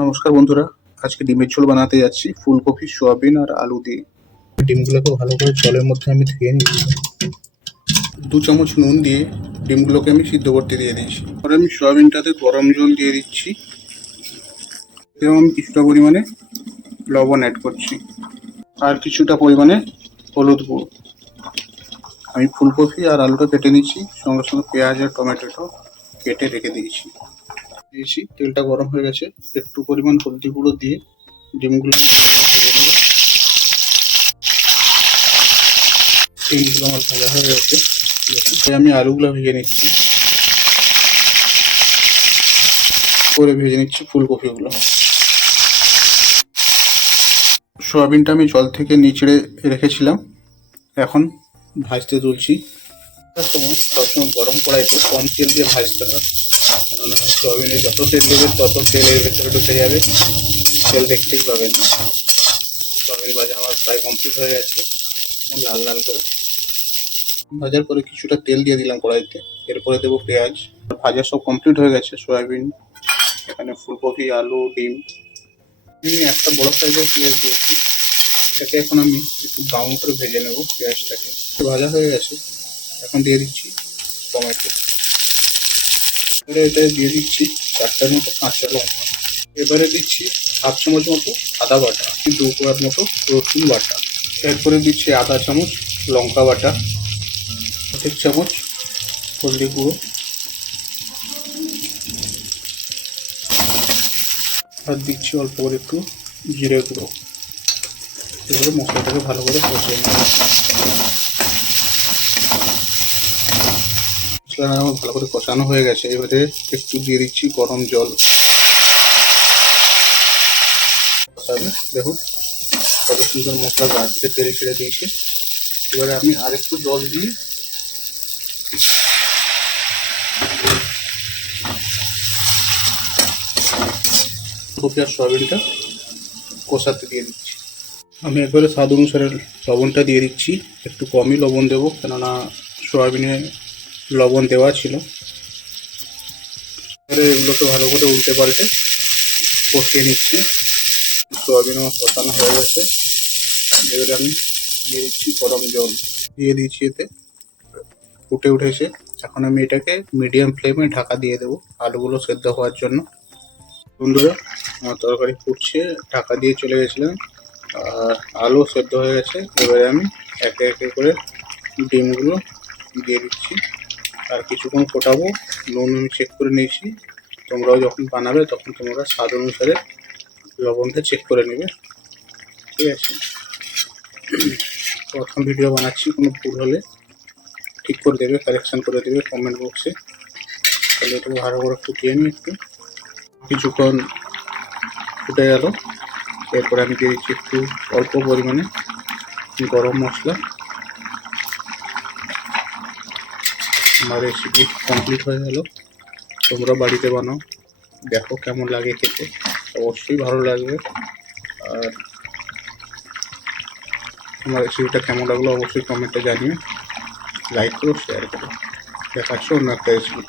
নমস্কার বন্ধুরা, আজকে ডিমের ঝোল বানাতে যাচ্ছি ফুলকপি, সোয়াবিন আর আলু দিয়ে। ডিমগুলোকে ভালো করে জলের মধ্যে আমি ধুয়ে নিচ্ছি। 2 চামচ নুন দিয়ে ডিমগুলোকে আমি সিদ্ধ করতে দিয়ে দিয়েছি। পরে আমি সোয়াবিনটাতে গরম জল দিয়ে দিচ্ছি এবং আমি কিছুটা পরিমাণে লবণ অ্যাড করছি আর কিছুটা পরিমাণে হলুদ গুঁড়ো। আমি ফুলকপি আর আলুটা কেটে নিচ্ছি, সঙ্গে সঙ্গে পেঁয়াজ আর টমেটোটাও কেটে রেখে দিয়েছি। তেলটা গরম হয়ে গেছে, একটু পরিমাণ হলদি গুঁড়ো দিয়ে ডিমগুলো ভেজে নেব। ডিমগুলো আমার ভাজা হয়ে গেছে, আমি আলুগুলো ভেজে নিচ্ছি, করে ভেজে নিচ্ছি ফুলকপিগুলো। সয়াবিনটা আমি জল থেকে নিচড়ে রেখেছিলাম, এখন ভাজতে তুলছি। সবসময় গরম কড়াইতে কম তেল দিয়ে ভাজতে হয়, কেননা সয়াবিনে যত তেল দেবে তত তেলের ভেতরে ঢুকে যাবে, তেল দেখতেই পাবেন। সয়াবিন ভাজা আমার প্রায় কমপ্লিট হয়ে গেছে, লাল লাল করে ভাজার পরে কিছুটা তেল দিয়ে দিলাম কড়াইতে, এরপরে দেবো পেঁয়াজ। ভাজা সব কমপ্লিট হয়ে গেছে, সয়াবিন, এখানে ফুলকপি, আলু, ডিম। আমি একটা বড় সাইজের পেঁয়াজ দিয়েছি, এটাকে এখন আমি একটু ব্রাউন করে ভেজে নেব। পেঁয়াজটাকে ভাজা হয়ে গেছে, এখন দিয়ে দিচ্ছি টমেটো। এটা দিয়ে দিচ্ছি 4টার মতো কাঁচা লঙ্কা। এবারে দিচ্ছি 1/2 চামচ মতো আদা বাটা, 2 কোয়ার মতো রসুন বাটা। এরপরে দিচ্ছি 1/2 চামচ লঙ্কা বাটা, 1 চামচ হলদি গুঁড়ো, আর দিচ্ছি অল্প করে একটু জিরে গুঁড়ো। এবারে মশলাটাকে ভালো করে কষিয়ে নেব। মশলাটা আমার ভালো করে কষানো হয়ে গেছে, এবারে একটু দিয়ে দিচ্ছি গরম জল। দেখুন কত সুন্দর মশলা গা থেকে তেল ছেড়ে দিয়েছে। এবারে আমি আরেকটু জল দিয়ে ফুলকপি আর সয়াবিনটা কষাতে দিয়ে দিচ্ছি। আমি একবারে স্বাদ অনুসারে লবণটা দিয়ে দিচ্ছি, একটু কমই লবণ দেবো, কেননা সয়াবিনে লবণ দেওয়া ছিল। এবারে এগুলোকে ভালো করে উল্টে পাল্টে কষিয়ে নিচ্ছি। সয়াবিন আমার কষানো হয়ে গেছে, এবারে আমি দিয়ে দিচ্ছি গরম জল, দিয়ে দিচ্ছি, এতে ফুটে উঠেছে। এখন আমি এটাকে মিডিয়াম ফ্লেমে ঢাকা দিয়ে দেবো আলুগুলো সেদ্ধ হওয়ার জন্য। বন্ধুরা, আমার তরকারি ফুটছে, ঢাকা দিয়ে চলে গেছিলাম আর আলু সেদ্ধ হয়ে গেছে। এবারে আমি একে একে করে ডিমগুলো দিয়ে দিচ্ছি আর কিছুক্ষণ ফোটাবো। নুন আমি চেক করে নিয়েছি, তোমরাও যখন বানাবে তখন তোমরা স্বাদ অনুসারে লবণটা চেক করে নেবে, ঠিক আছে? প্রথম ভিডিও বানাচ্ছি, কোনো ভুল হলে ঠিক করে দেবে, কারেকশান করে দেবে কমেন্ট বক্সে। তাহলে এটা ভালো করে ফুটিয়ে নিই, একটু কিছুক্ষণ ফুটে গেল। এরপরে আমি দিয়ে দিচ্ছি একটু অল্প পরিমাণে গরম মশলা। আমার রেসিপি কমপ্লিট হয়ে গেল। তোমরা বাড়িতে বানাও, দেখো কেমন লাগে খেতে, অবশ্যই ভালো লাগবে। আর আমার রেসিপিটা কেমন লাগলো অবশ্যই কমেন্টে জানিও, লাইক করো, শেয়ার করো। দেখাচ্ছি অন্য একটা রেসিপি।